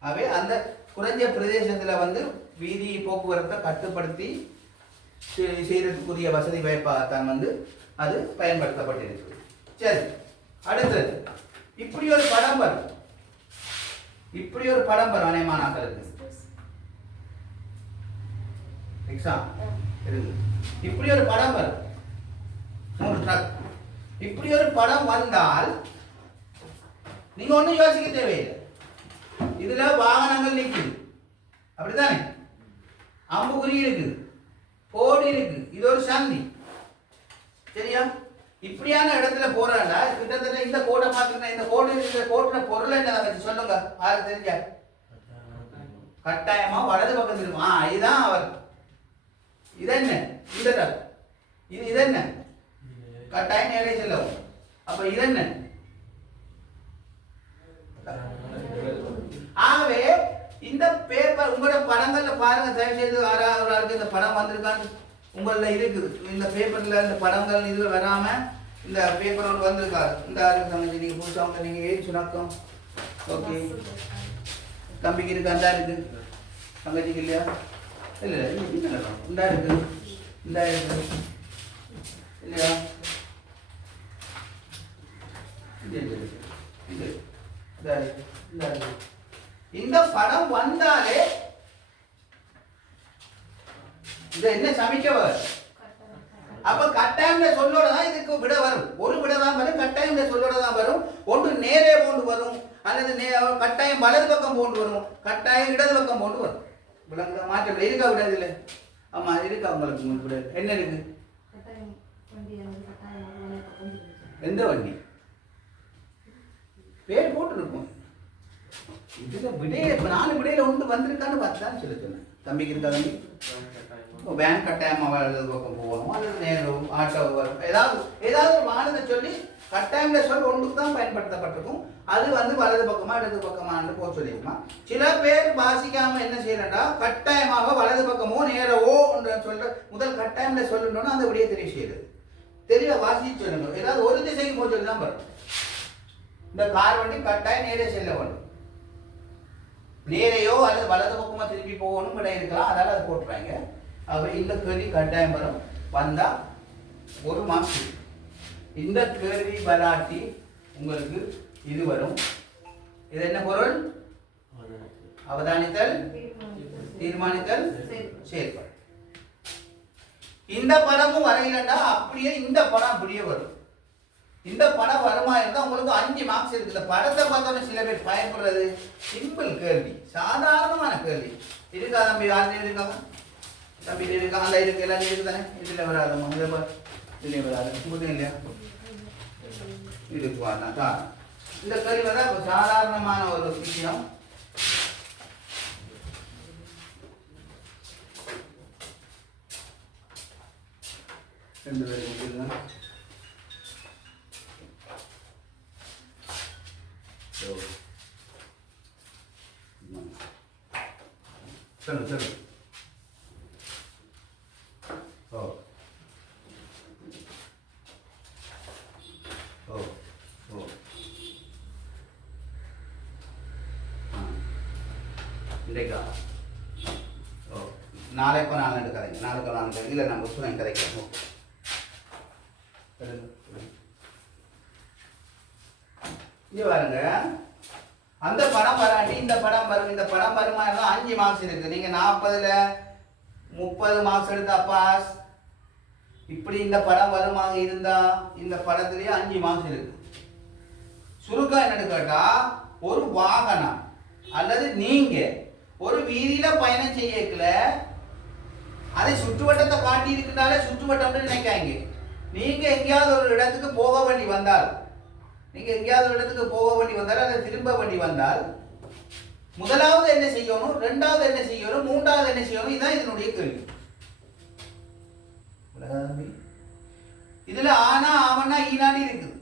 அவை அந்த குறைஞ்ச பிரதேசத்துல வந்து வீதி போக்குவரத்தை கட்டுப்படுத்தி செய்யறதுக்குரிய வசதி வாய்ப்பாகத்தான் வந்து அது பயன்படுத்தப்பட்டிருக்கு. சரி, அடுத்தது இப்படி ஒரு படம் வரும். இப்படி ஒரு படம் வரும் அநேகமானாக்களுக்கு எக்ஸாம் இருக்கு. இப்படி ஒரு படம் வரும், 3 ட்ரக். இப்படி ஒரு படம் வந்தால் நீங்க ஒன்றும் யோசிக்க தேவையில்லை. இதுல வாகனங்கள் நிற்குது, அப்படித்தானே? அம்புக்குறி இருக்குது, கோடு இருக்கு, இது ஒரு சந்தி. சரியா? இப்படியான இடத்துல போறாண்டா கிட்டத்தட்ட இந்த கோடை பார்த்துக்கிட்டா இந்த கோட்டுன பொருள் என்ன வச்சு சொல்லுங்க, யாரு தெரிஞ்சா? கட்டாயமா வலது பக்கம் திரும்ப. இதுதான் அவர். இது என்ன? இந்த இது என்ன? கட்டாயம் நேரே செல்லவும். அப்ப இது என்ன? ஆகவே இந்த பேப்பர் உங்களோட படங்கள்ல பாருங்க, தயவு செய்து ஆறாவது இந்த படம் வந்திருக்கான்னு உங்கள இருக்குது. இந்த பேப்பர்ல இந்த படங்கள் இது வராம இந்த பேப்பர் ஒன்று வந்திருக்காரு. இந்த தங்கச்சி நீங்க புதுசாக நீங்க ஏன் சுணக்கம் ஓகே தம்பிக்கு இருக்கு, அந்த இருக்கு, தங்கச்சிக்கு இல்லையா? இல்லை இந்த இருக்கு, இந்த இருக்கு இல்லையா? இந்த படம் வந்தாலே இது என்ன சமைக்கவர். அப்ப கட்டாயம் சொல்லோட தான் இதுக்கு விட வரும். ஒரு விட தான் வரும், கட்டாயம் சொல்லோட தான் வரும். ஒன்று நேரே போன்று வரும், அல்லது கட்டாயம் வலது பக்கம் போன்று வரும், கட்டாயம் இடது பக்கம் போன்று வரும். விளங்க மாற்றம் இருக்கா? விடாது இல்லை. ஆமா இருக்கா உங்களுக்கு விட என்ன இருக்கு? எந்த வண்டி பேர் போட்டுருக்கும். இதுல விடையே 4 விடையில ஒன்று வந்திருக்கான்னு பார்த்து தான் சொல்ல சொன்னேன். தம்பிக்கு இருக்கா? தம்பி வேன் கட்டாயமாக வலது பக்கம் போகணும், அல்லது நேரம் ஆட்டோ வரும், ஏதாவது ஒரு வாகனத்தை சொல்லி கட்டாயம் சொல் ஒன்றுக்கு தான் பயன்படுத்தப்பட்டிருக்கும். அது வந்து வலது பக்கமா இடது பக்கமானு போக சொல்லியிருக்குமா. சில பேர் வாசிக்காம என்ன செய்யறா, கட்டாயமாக வலது பக்கமோ நேரவோ சொல்ற முதல் கட்டாயம் சொல்லணும்னா அந்த விடையை தெரிய செய்யுது. தெரிய வாசிச்சு சொல்லுங்க. ஏதாவது ஒரு திசைக்கு போக சொல்லி தான் வரும். இந்த கார் வண்டி கட்டாயம் நேரே செல்ல வேண்டும், நேரையோ அல்லது வலது பக்கமா திருப்பி போகணும் விட இருக்கலாம், அதால அதை போட்டுறாங்க. அப்ப இந்த கேள்வி கட்டாயம் வரும். வந்தா 1 மார்க்ஸ். இந்த கேள்வி வராட்டி உங்களுக்கு இது வரும். இது என்ன பொருள்? அவதானித்தல், தீர்மானித்தல், செயல்பாடு. இந்த படமும் வரையிலண்டா அப்படியே இந்த படம் அப்படியே வரும். இந்த படம் வருமா இருந்தால் உங்களுக்கு 5 மார்க்ஸ் இருக்கு. இந்த படத்தை பார்த்தோன்னே சில பேர் பயப்படுறது சிம்பிள் கேள்வி, சாதாரணமான கேள்வி. இருக்கா தம்பி? யாரு இருக்காங்க? தம்பி இருக்கா? அந்த இருக்கு, எல்லாம் இருக்கு தானே? இதுல வராதம்மா, இதுல வராது, உங்களுக்கு இல்லையா? இருக்கு வாடா. இந்த கேள்வி தான் சாதாரணமான ஒரு விஷயம். ரெண்டு பேரும் சொல்லு சொல்லு. ஓ ஓ ஓ இன்றைக்கா? ஓ நாளைக்கு 4 கதைங்க, நாளைக்கு 4 கதை இல்லை, நம்ம புத்தகம் கதைக்கிறோம். இங்கே பாருங்க, அந்த படம் வராட்டி இந்த படம் வரும். இந்த படம் வருமா 5 மார்க்ஸ் இருக்கு. நீங்க 40ல 30 மார்க்ஸ் எடுத்தா பாஸ். இப்படி இந்த படம் வருமாக இருந்தா இந்த படத்திலேயே 5 மார்க்ஸ் இருக்கு. சுருக்கம் என்னன்னு கேட்டா, ஒரு வாகனம் அல்லது நீங்க ஒரு வீதியில பயணம் செய்யக்கல அதை சுற்றுவட்டத்தை காட்டி இருக்கிறதால சுற்றுவட்டம்னு நினைக்காங்க. நீங்க எங்கேயாவது ஒரு இடத்துக்கு போக வேண்டி வந்தால் அதை திரும்ப வேண்டி வந்தால் முதலாவது என்ன செய்யணும், ரெண்டாவது என்ன செய்யணும், மூன்றாவது என்ன செய்யணும், இதுதான் இதனுடைய கேள்வி. இதுல ஆனா ஆவன்னா ஈனாடி இருக்குது.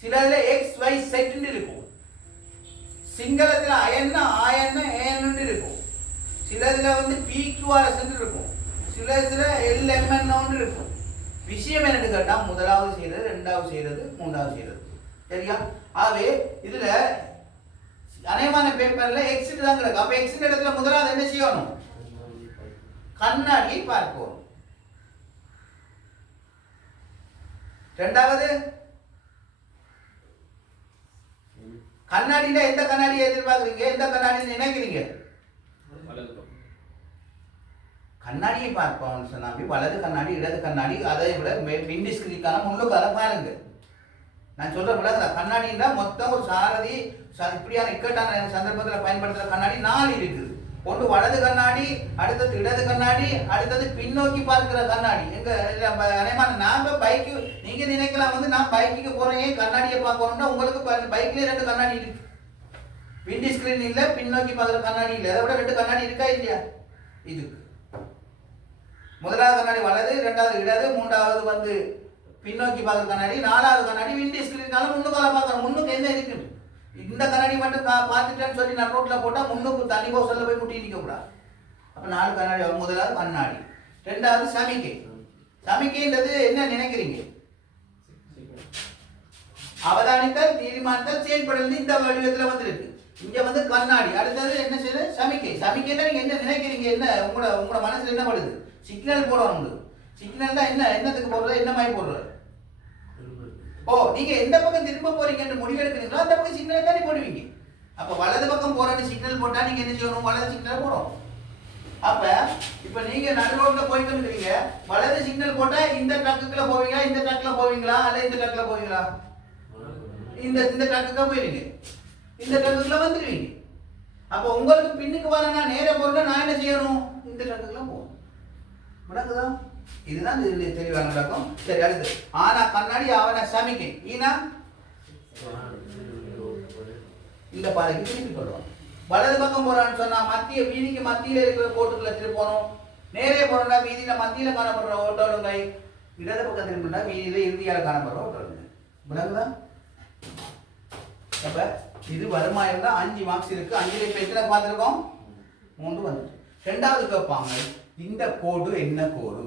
சிலதுல எக்ஸ் ஒய் செட் இருக்கும். சிங்களத்துல அயன்னா ஆயன்னா ஏன்னு இருக்கும். சிலதுல வந்து பிக்யூஆர்எஸ் இருக்கும். சிலதுல எல்எம்என் இருக்கும். விஷயம் என்னன்னு கேட்டா, முதலாவது செய்யறது, ரெண்டாவது செய்யறது, மூன்றாவது செய்யறது. சரியா? ஆகவே இதுல அநேகமான பேப்பர்ல எக்ஸிட் தான் கிடக்கு. அப்ப எக்ஸிட் இடத்துல முதலாவது என்ன செய்யணும், கண்ணாடியை பார்க்கணும். ரெண்டாவது கண்ணாடியில எந்த கண்ணாடியை எதிர்பார்க்குறீங்க, எந்த கண்ணாடி நினைக்கிறீங்க? கண்ணாடியை பார்ப்போம்னு சொன்னா வலது கண்ணாடி, இடது கண்ணாடி, அதை விட விண்டி ஸ்கிரீக்கான முன்னுக்கால பாருங்க. நான் சொல்ற விட கண்ணாடின்னா மொத்தம் ஒரு சாரதி இப்படியான இக்கட்டான சந்தர்ப்பத்தில் பயன்படுத்துற கண்ணாடி 4 இருக்குது. ஒன்று வலது கண்ணாடி, அடுத்தது இடது கண்ணாடி, அடுத்தது பின்னோக்கி பார்க்கிற கண்ணாடி. எங்க அனைமான நாம பைக்கு நீங்க நினைக்கலாம் வந்து நான் பைக்குக்கு போறேன் கண்ணாடியை பார்க்கணும்னா உங்களுக்கு பைக்லயே 2 கண்ணாடி இருக்கு. விண்டி ஸ்கிரீன் இல்ல, பின்னோக்கி பார்க்குற கண்ணாடி இல்லை. அதை விட 2 கண்ணாடி இருக்கா இல்லையா? இதுக்கு முதலாவது கண்ணாடி வலது, ரெண்டாவது இடது, மூன்றாவது வந்து பின்னோக்கி பார்க்குற கண்ணாடி, 4வது கண்ணாடி விண்டி ஸ்கிரீனால முன்னுக்கால பார்க்கணும். முன்னுக்கு என்ன இருக்குது, இந்த கண்ணாடி மட்டும் பார்த்துட்டேன்னு சொல்லி நான் ரோட்ல போட்டா முன்னுக்கு தண்ணி போசல்ல போய் முட்டி நிற்க கூடாது. அப்ப 4 கண்ணாடி. முதலாவது கண்ணாடி, ரெண்டாவது சமிக்கை. சமிக்கைன்றது என்ன நினைக்கிறீங்க? அவதானித்தல், தீர்மானித்தல், செயல்படல் இந்த வடிவத்துல வந்துருக்கு. இங்க வந்து கண்ணாடி. அடுத்தது என்ன செய்யுது, சமிக்கை. சமிக்கைன்னா நீங்க என்ன நினைக்கிறீங்க, என்ன உங்களோட மனசுல என்ன படுது? சிக்னல் போடணும். சிக்னல் தான் என்னத்துக்கு போடுறது, என்ன மாதிரி போடுறது? ஓ, நீங்க எந்த பக்கம் திரும்ப போறீங்கன்னு முடிவெடுக்கிறீங்களோ அந்த பக்கம் சிக்னல் தானே போடுவீங்க. அப்ப வலது பக்கம் போறேன்னு சிக்னல் போட்டா நீங்க என்ன செய்யணும், வலது சிக்னல் போடும். அப்ப இப்ப நீங்க நடு ரோட்ல போயிட்டு இருக்கீங்க, வலது சிக்னல் போட்டா இந்த ட்ரக்குக்குள்ள போவீங்களா, இந்த ட்ரக்ல போவீங்களா, அல்ல இந்த ட்ரக்ல போவீங்களா? இந்த ட்ரக்குக்கு போயிருங்க, இந்த ட்ரக்குக்குள்ள வந்துடுவீங்க. அப்ப உங்களுக்கு பின்னுக்கு வர நான் நேர போறேன்னா நான் என்ன செய்யணும், இந்த ட்ரக்குக்குள்ள போகணும். நடக்குதா? இதுதான் தெளிவாக நடக்கும். சரி, அடுத்து ஆனா கண்ணாடி, அவன சமிக்கை. ஈனா இந்த பாதைக்கு திருப்பி கொள்வான். வலது பக்கம் போறான்னு சொன்னா மத்திய வீதிக்கு மத்தியில இருக்கிற கோட்டுக்குள்ள திருப்பணும். நேரே போறோம்னா வீதியில மத்தியில காணப்படுற ஓட்டோலுங்கை, இடது பக்கம் திரும்பினா வீதியில இறுதியால காணப்படுற ஓட்டோலுங்க. விளங்குதா? அப்ப இது வருமா இருந்தா 5 மார்க்ஸ் இருக்கு. 5ல இப்ப எத்தனை பார்த்துருக்கோம்? 3 வந்துட்டு. ரெண்டாவது கேட்பாங்க, இந்த கோடு என்ன கோடு?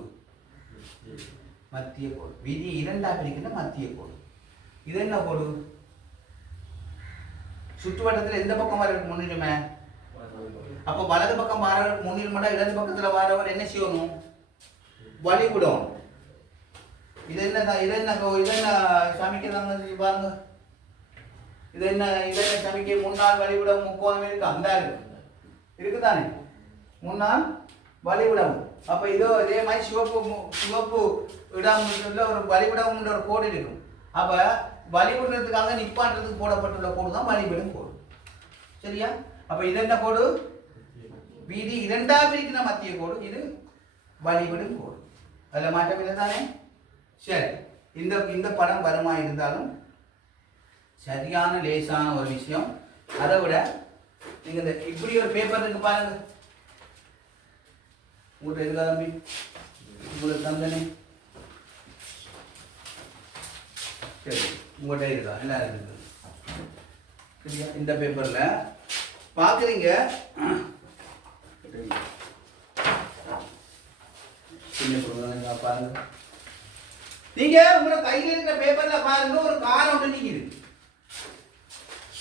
மத்திய கோடு. விதி 2ஆக பிரிக்கின்ற மத்திய கோடு. இது என்ன கோடு? சுற்றுவட்டத்தில் எந்த பக்கம் வரவருக்கு முன்னுரிமை? அப்ப வலது பக்கம் வரவருக்கு முன்னுரிமை, இடது பக்கத்துல வரவர் என்ன செய்யணும், வழிவிடணும். இது என்ன சமைக்கிறாங்க பாருங்க. இது என்ன சமைக்க? முன்னால் வழிவிடம் முக்கோணம் இருக்கு. அந்த இருக்குதானே முன்னால் வழிவிடம். அப்ப இதோ இதே மாதிரி சிவப்பு இடம் ஒரு வழிவிடம் ஒரு கோடு இருக்கும். அப்ப வழிவிடுறதுக்காக நிப்பாட்டுறதுக்கு போடப்பட்டுள்ள கோடு தான் வழிவிடும் கோடு. சரியா? அப்ப இது என்ன கோடு? வீதி 2ஆக பிரிக்கிற மத்திய கோடு. இது வழிவிடும் கோடு. அதுல மாற்றம் இல்லை தானே? சரி, இந்த படம் வருமா இருந்தாலும் சரியான லேசான ஒரு விஷயம். அதை விட நீங்க இந்த இப்படி ஒரு பேப்பர் இருக்கு பாருங்க. உங்கள்கிட்ட இருக்கா தம்பி? உங்களுக்கு தந்தனே? சரி, உங்கள்கிட்ட இருக்கா? எல்லாரும் இருக்குது. சரியா? இந்த பேப்பர்ல பாக்குறீங்க, பாருங்க. நீங்க உங்களோட கையில இருக்கிற பேப்பர்ல பாருங்க, ஒரு கார் ஒன்று நிக்குது.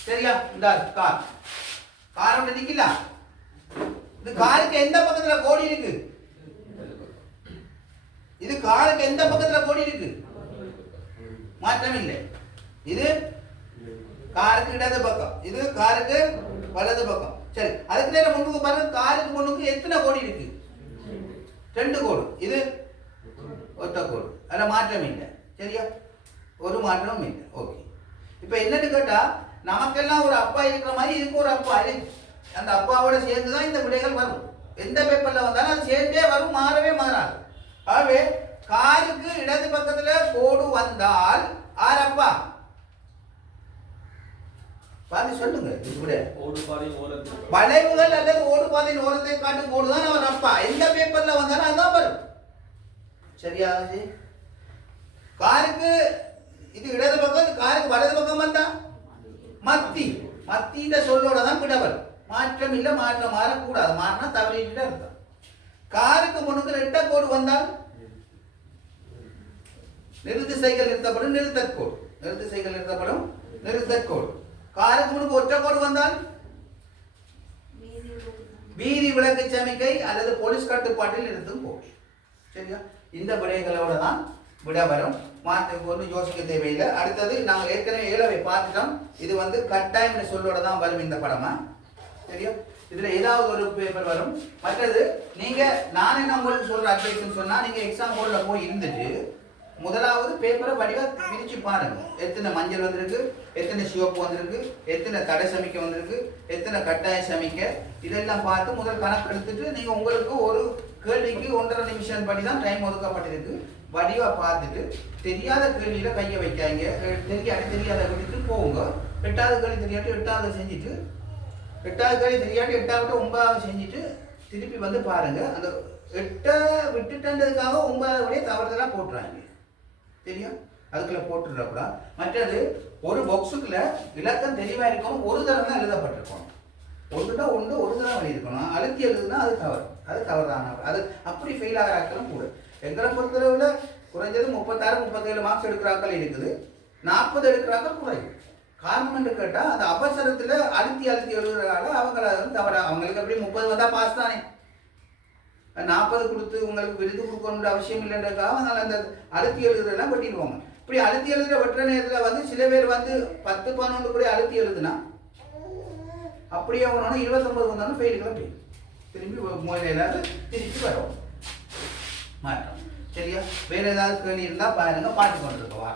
சரியா? இந்த கார் ஒன்று நிக்கல. இந்த காருக்கு எந்த பக்கத்துல கோடி இருக்கு? இது காருக்கு எந்த பக்கத்துல கோடி இருக்கு? மாற்றம் இல்லை. இது காருக்கு இடது பக்கம், இது காருக்கு வலது பக்கம். சரி, அதுக்கு நேரம் முன்னுக்கு பாருங்க, காருக்கு முன்னுக்கு எத்தனை கோடு இருக்கு? 2 கோடு. இது ஒத்த கோடு, அதில் மாற்றம் இல்லை. சரியா, ஒரு மாற்றமும் இல்லை. ஓகே, இப்போ என்னன்னு கேட்டா, நமக்கெல்லாம் ஒரு அப்பா இருக்கிற மாதிரி இதுக்கு ஒரு அப்பா இருக்கு. அந்த அப்பாவோட சேர்ந்து தான் இந்த விடைகள் வரும். எந்த பேப்பர்ல வந்தாலும் அது சேர்ந்தே வரும், மாறவே மாறாது. ஆகவே காருக்கு இடது பக்கத்துல கோடு வந்தால் ஆர் அப்பா? பாதி சொல்லுங்க. வளைவுகள் அல்லது ஓடுபாதையின் ஓரத்தை காட்டும் கோடு தான் அவர் அப்பா. எந்த பேப்பர்ல வந்தாலும் அதுதான் வரும். சரியா? காருக்கு இது இடது பக்கம், காருக்கு வலது பக்கம் வந்தா மத்தி. மத்தின்ற சொல்லோட தான் விட வரும். மாற்றம் இல்லை, மாற்றம் மாறக்கூடாது. மாறினா தவறிட்டு அர்த்தம். காருக்கு முன்னுக்கு ரெட்ட கோடு வந்தால் நிறுத்து சைக்கிள் நிறுத்தப்படும், நிறுத்தற்கோடு. நிறுத்து சைக்கிள் நிறுத்தப்படும், நிறுத்தற்கோடு. காருக்கு முன்னுக்கு ஒற்றை கோடு வந்தால் வீதி விளக்கு சமிக்கை அல்லது போலீஸ் கட்டுப்பாட்டில் நிறுத்தும் கோடு. சரியா? இந்த விடைகளோட தான் விட வரும். மாற்ற ஒன்றும் யோசிக்க தேவையில்லை. அடுத்தது நாங்கள் ஏற்கனவே 7வை பார்த்துட்டோம். இது வந்து கட்டாயம் சொல்லோட தான் வரும் இந்த படமா. சரியா? இதுல ஏதாவது ஒரு பேப்பர் வரும். மற்றது நீங்க நானே உங்களுக்கு சொல்ற அட்வைஸ் சொன்னா, நீங்க எக்ஸாம் ஹால்ல போய் இருந்துட்டு முதலாவது பேப்பரை வடிவா பிரிச்சு பாருங்க. எத்தனை மஞ்சள் வந்திருக்கு, எத்தனை சிவப்பு வந்திருக்கு, எத்தனை தடை சமிக்கை வந்திருக்கு, எத்தனை கட்டாய சமிக்கை, இதெல்லாம் பார்த்து முதல் கணக்கு எடுத்துட்டு நீங்க உங்களுக்கு ஒரு கேள்விக்கு 1.5 நிமிஷம் படி தான் டைம் ஒதுக்கப்பட்டிருக்கு. வடிவா பார்த்துட்டு தெரியாத கேள்வியில கையை வைக்காங்க. தெரியாத விட்டுட்டு போங்க. 8வது கேள்வி தெரியாட்டி 8வது செஞ்சுட்டு, 8வது கேள்வி தெரியாட்டி 8வது 9வது செஞ்சுட்டு திருப்பி வந்து பாருங்க. அந்த 8 விட்டுட்டதுக்காக 9வது வழியை தவறுதலா போட்டுறாங்க. தெரியும், அதுக்குள்ள போட்டுடக்கூடாது. மற்றது ஒரு பாக்ஸுக்குள்ள இலக்கம் தெளிவா இருக்கணும். ஒரு தரம் தான் எழுதப்பட்டிருக்கணும். ஒன்றுட்டா ஒன்று ஒரு தரம் எழுதியிருக்கணும். அழுத்தி எழுதுனா அது தவறு. அது தவறுதான. அது அப்படி ஃபெயில் ஆகிற ஆட்களும் கூட. எங்களை பொறுத்தளவுல குறைஞ்சது 36 37 மார்க்ஸ் எடுக்கிறாக்கள் இருக்குது. 40 எடுக்கிறாக்கள் குறையும். காரணம் என்று கேட்டால் அந்த அவசரத்தில் அழுத்தி எழுதுறதால அவங்கள தவற. அவங்களுக்கு எப்படி 30 வந்தால் பாஸ் தானே, 40 கொடுத்து உங்களுக்கு விருது கொடுக்கணுன்ற அவசியம் இல்லைன்றதுக்காக அதனால அந்த அழுத்தி எழுதுறதெல்லாம் வெட்டிடுவாங்க. இப்படி அழுத்தி எழுதுற வெட்டுற நேரத்தில் வந்து சில பேர் வந்து 10 11 கூட அழுத்தி எழுதுனா அப்படியே அவனோட 29 வந்தாலும் ஃபெயிலுக்குள்ள போய் திரும்பி மூலையிலாவது திருப்பி வரும் மாற்றம். சரியா? வேற ஏதாவது கேள்வி இருந்தால் பாருங்க, பார்த்து கொண்டிருக்கவா.